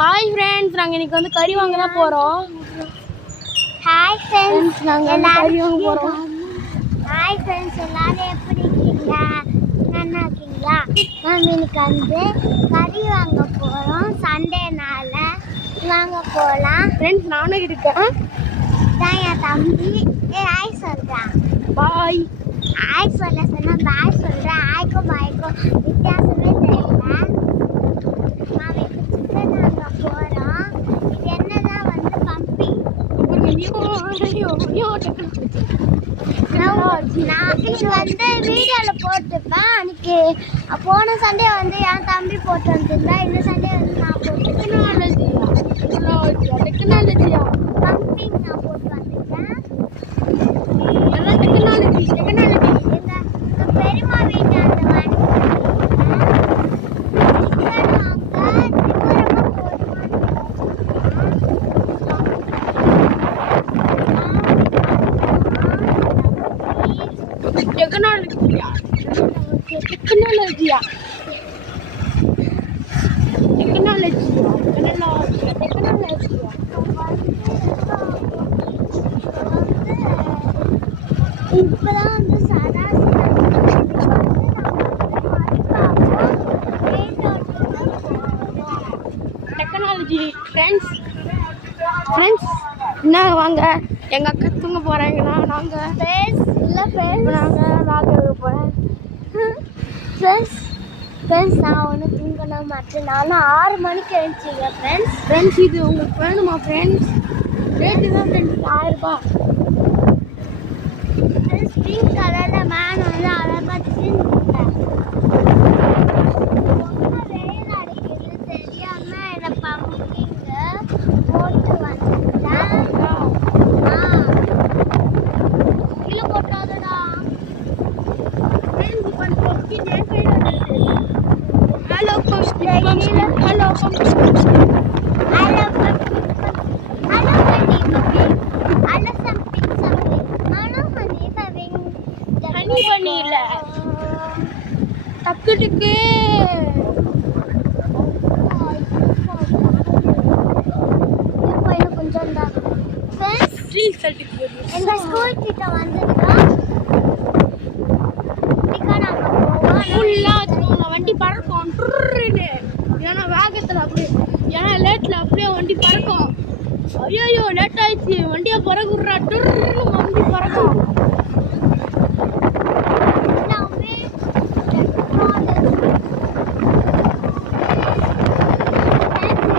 Hi friends, நாங்கள் இன்னைக்கு வந்து கறி வாங்க தான் போகிறோம். ஹாய் ஃப்ரெண்ட்ஸ், நாங்கள் கறி வாங்க போகிறோம். ஹாய் ஃப்ரெண்ட்ஸ், எல்லாரும் எப்படி இருக்கீங்க? நல்லா இருக்கீங்களா? நம்ம இன்னைக்கு வந்து கறி வாங்க போகிறோம். சண்டேனால வாங்க போகலாம். ஃப்ரெண்ட்ஸ், நானும் இருக்கேன். தான் என் தம்பி ஹாய் சொல்கிறான். பாய். ஹாய் சொன்னால் பாய் சொல்கிறேன். ஹாய்க்கும் பாய்க்கும் வித்தியாசமே தெரியல. நாங்கள் போகிறோம். இது என்னதான் வந்து பம்பிங். நான் இது வந்து வீடியோவில் போட்டுப்பேன். அன்னைக்கு போன சண்டே வந்து என் தம்பி போட்டு வந்துருந்தா, இந்த சண்டே வந்து நான் போட்டு டெக்னாலஜியா பம்பிங் நான் போட்டு வந்துட்டேன். எல்லாம் டெக்னாலஜி. எங்கள் பெரியம்மா வீட்டு அந்த வண்டி டெக்னாலஜியா டெக்னாலஜியா டெக்னாலஜியா டெக்னாலஜியா டெக்னாலஜியா இப்போதான் வந்து டெக்னாலஜி. ஃப்ரெண்ட்ஸ் என்ன வாங்க, எங்கள் அக்கா தூங்க போகிறாங்கன்னா நாங்கள் நாங்கள் லாக் எடுக்க போகிறேன். ஃப்ரெண்ட்ஸ் நான் ஒன்று தூங்கணும். மற்ற நானும் 6 மணிக்கு எழுந்துச்சிங்க ஃப்ரெண்ட்ஸ். இது உங்களுக்கு வேணுமா ஃப்ரெண்ட்ஸ்? ரேட்டு தான் ஃப்ரெண்ட்ஸ் 1000 ரூபாய். பிங்க் கலரில் மேன் வந்து அழகாக திரிஞ்சுட்டேன். ரொம்ப வெயில் அடிக்கிறது தெரியாமல் என்னை பம்பிங்க போட்டு வந்துட்டேன். கீழே போட்டாதடா. ஹலோ ஹலோ ஹனி பண்ணிடல டக்குட்டுக்கு. கொஞ்சம் தான் எங்கள் ஸ்கூல் கிட்ட வந்துருக்கோம். வண்டி பறக்கும் ஏன்னா வேகத்தில் அப்படியே, ஏன்னா லேட்டில் அப்படியே வண்டி பறக்கும். ஐயோ லேட் ஆயிடுச்சு, வண்டியை பறக்குறா. வண்டி பறக்கும்.